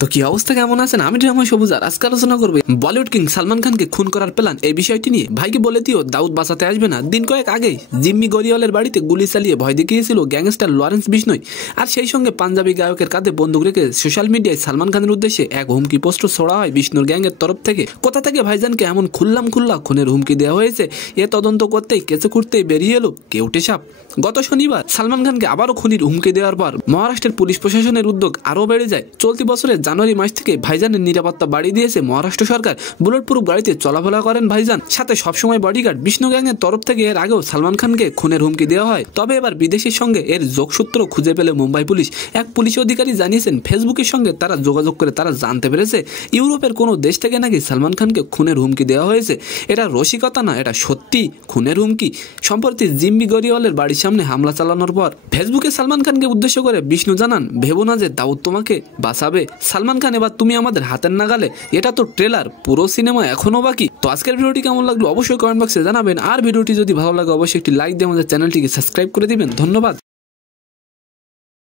তো কি অবস্থা, কেমন আছেন? আমি ড্রামা সবুজ আর আজকে আলোচনা করবো বলিউড কিং সালমান খানকে খুন করার প্ল্যান এই বিষয়টি নিয়ে। ভাইকে বলে দিও দাউদ বাঁচাতে আসবে না। দিন কয়েক আগেই জিম্মি গরিওয়ালের বাড়িতে গুলি চালিয়ে ভয় দেখিয়েছিল গ্যাংস্টার লরেন্স বিষ্ণই। আর সেই সঙ্গে পাঞ্জাবি গায়কের কাঁধে বন্দুক রেখে সোশ্যাল মিডিয়ায় সালমান খানের উদ্দেশ্যে এক হুমকি পোস্ট ছড়া হয় বিষ্ণুর গ্যাংয়ের তরফ থেকে। কোথা থেকে ভাইজানকে এমন খুল্লা খুনের হুমকি দেওয়া হয়েছে, এ তদন্ত করতেই কেঁচে খুঁড়তেই বেরিয়ে এলো কেউটে সাপ। গত শনিবার সালমান খানকে আবারও খুনির হুমকি দেওয়ার পর মহারাষ্ট্রের পুলিশ প্রশাসনের উদ্যোগ আরও বেড়ে যায়। চলতি বছরের জানুয়ারি মাস থেকে ভাইজানের নিরাপত্তা বাড়িয়ে দিয়েছে মহারাষ্ট্র সরকার। বুলেট প্রুফ গাড়িতে চলাফেরা করেন ভাইজান, সাথে সবসময় বডিগার্ড। বিষ্ণু গ্যাংয়ের তরফ থেকে এর আগেও সালমান খানকে খুনের হুমকি দেওয়া হয়, তবে এবার বিদেশির সঙ্গে এর যোগসূত্র খুঁজে পেলে মুম্বাই পুলিশ। এক পুলিশ অধিকারী জানিয়েছেন ফেসবুকের সঙ্গে তারা যোগাযোগ করে তারা জানতে পেরেছে ইউরোপের কোনো দেশ থেকে নাকি সালমান খানকে খুনের হুমকি দেওয়া হয়েছে। এটা রসিকতা না, এটা সত্যি খুনের হুমকি। সম্প্রতি জিম্মি গরিওয়ালের বাড়ির সামনে হামলা চালানোর পর ফেসবুকে সালমান খানকে উদ্দেশ্য করে বিষ্ণু জানান, ভেবো না যে দাউদ তোমাকে বাঁচাবে। সালমান খান, এবার তুমি আমাদের হাতের নাগালে। এটা তো ট্রেলার, পুরো সিনেমা এখনো বাকি। তো আজকের ভিডিওটি কেমন লাগলো অবশ্যই কমেন্ট বক্সে জানাবেন। আর ভিডিওটি যদি ভালো লাগে অবশ্যই একটি লাইক দিয়ে আমাদের চ্যানেলটিকে সাবস্ক্রাইব করে দিবেন। ধন্যবাদ।